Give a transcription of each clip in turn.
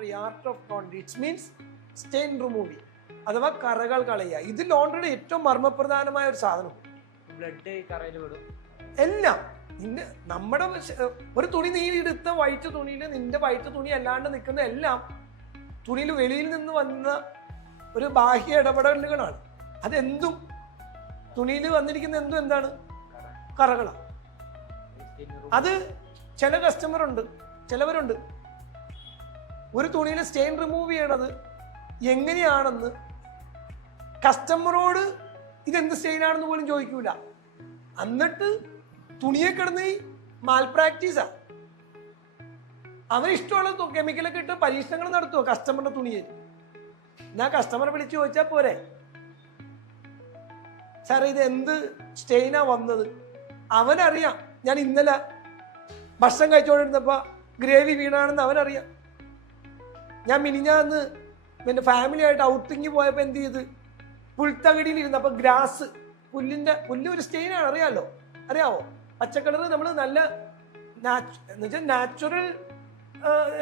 Laundry, art of laundry. It's means stain removing, അഥവാ കറകൾ കളയുക. ഇത് ലോണ്ടറിയുടെ ഏറ്റവും മർമ്മപ്രധാനമായ ഒരു സാധനം. ബ്ലഡ് കറയിൽ വിടും എല്ലാം. നമ്മുടെ ഒരു തുണി നീ എടുത്ത വൈറ്റ് തുണിയിൽ നിന്റെ വൈറ്റ് തുണി അല്ലാണ്ട് നിൽക്കുന്ന എല്ലാം തുണിയിൽ വെളിയിൽ നിന്ന് വന്ന ഒരു ബാഹ്യ ഇടപെടലുകളാണ്. അതെന്തും തുണിയിൽ വന്നിരിക്കുന്ന എന്തും എന്താണ്? കറകളാണ്. അത് ചില ചിലവരുണ്ട് ഒരു തുണിയിൽ സ്റ്റെയിൻ റിമൂവ് ചെയ്യണത് എങ്ങനെയാണെന്ന് കസ്റ്റമറോട് ഇതെന്ത് സ്റ്റെയിൻ ആണെന്ന് പോലും ചോദിക്കൂല. എന്നിട്ട് തുണിയെ കിടന്ന് ഈ മാൽ പ്രാക്ടീസാ. അവരിഷ്ടമുള്ള കെമിക്കലൊക്കെ ഇട്ട് പരീക്ഷണങ്ങൾ നടത്തുമോ കസ്റ്റമറിന്റെ തുണിയിൽ? എന്നാ കസ്റ്റമറെ വിളിച്ചു ചോദിച്ചാൽ പോരെ, സാറേ ഇത് എന്ത് സ്റ്റെയിനാ വന്നത്? അവനറിയാം ഞാൻ ഇന്നലെ ഭക്ഷണം കഴിച്ചുകൊണ്ടിരുന്നപ്പോ ഗ്രേവി വീണാണെന്ന് അവനറിയാം. ഞാൻ മിനിഞ്ഞാന്ന് പിന്നെ ഫാമിലി ആയിട്ട് ഔട്ടിങ് പോയപ്പോ എന്ത് ചെയ്ത്, പുൽത്തകടിയിൽ ഇരുന്നപ്പോ ഗ്രാസ്, പുല്ല് ഒരു സ്റ്റെയിനാണ്, അറിയാവോ? പച്ചക്കളർ നമ്മൾ നല്ല നാച്ചുറൽ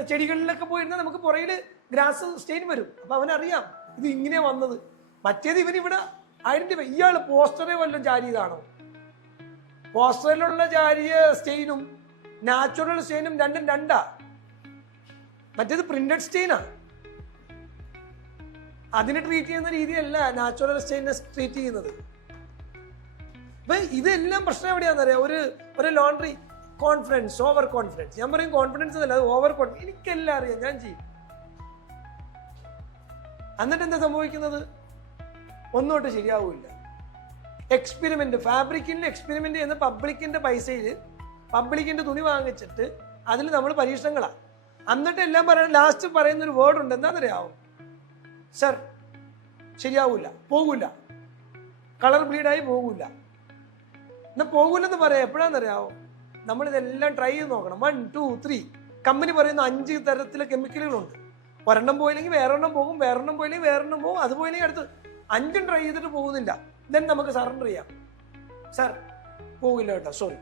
ചെടികളിലൊക്കെ പോയിരുന്നാൽ നമുക്ക് പുറകില് ഗ്രാസ് സ്റ്റെയിൻ വരും. അപ്പൊ അവനറിയാം ഇത് ഇങ്ങനെ വന്നത്. മറ്റേത് ഇവനിവിടെ ഐഡന്റിഫൈ, ഇയാള് പോസ്റ്ററെ വല്ലതും ചാരിയതാണോ? പോസ്റ്ററിലുള്ള ചാരിയ സ്റ്റെയിനും നാച്ചുറൽ സ്റ്റെയിനും രണ്ടും രണ്ടാ. മറ്റേത് പ്രിന്റഡ് സ്റ്റെയിനാ. അതിനെ ട്രീറ്റ് ചെയ്യുന്ന രീതിയല്ല നാച്ചുറൽ സ്റ്റെയിനെ ട്രീറ്റ് ചെയ്യുന്നത്. അപ്പൊ ഇതെല്ലാം പ്രശ്നം എവിടെയാണെന്നറിയാം? ഒരു ലോണ്ടറി കോൺഫിഡൻസ്, ഓവർ കോൺഫിഡൻസ്. ഞാൻ പറയും കോൺഫിഡൻസ് അല്ല, അത് ഓവർ കോൺഫിഡൻസ്. എനിക്കെല്ലാം അറിയാം, ഞാൻ ചെയ്യും. എന്നിട്ട് എന്താ സംഭവിക്കുന്നത്? ഒന്നോട്ട് ശരിയാവില്ല. എക്സ്പെരിമെന്റ്, ഫാബ്രിക്കിന്റെ എക്സ്പെരിമെന്റ് ചെയ്യുന്ന പബ്ലിക്കിന്റെ പൈസയിൽ പബ്ലിക്കിന്റെ തുണി വാങ്ങിച്ചിട്ട് അതിൽ നമ്മൾ പരീക്ഷണങ്ങളാ. എന്നിട്ട് എല്ലാം പറയുന്നത് ലാസ്റ്റ് പറയുന്ന ഒരു വേർഡ് ഉണ്ട്, എന്താണെന്നറിയാവും? സർ ശരിയാവൂല, പോകൂല, കളർ ബ്ലീഡായി പോകൂല. എന്നാ പോകൂലെന്ന് പറയാം എപ്പോഴാണെന്നറിയാവോ? നമ്മളിതെല്ലാം ട്രൈ ചെയ്ത് നോക്കണം. 1, 2, 3 കമ്പനി പറയുന്ന 5 തരത്തിലെ കെമിക്കലുകളുണ്ട്. ഒരെണ്ണം പോയില്ലെങ്കിൽ വേറൊരെണ്ണം പോകും, വേറൊരെണ്ണം പോയില്ലെങ്കിൽ വേറൊരെണ്ണം പോകും, അത് പോയില്ലെങ്കിൽ അടുത്ത് 5 ട്രൈ ചെയ്തിട്ട് പോകുന്നില്ല. ദെൻ നമുക്ക് സറണ്ടർ ചെയ്യാം. സർ പോകില്ല കേട്ടോ, സോറി.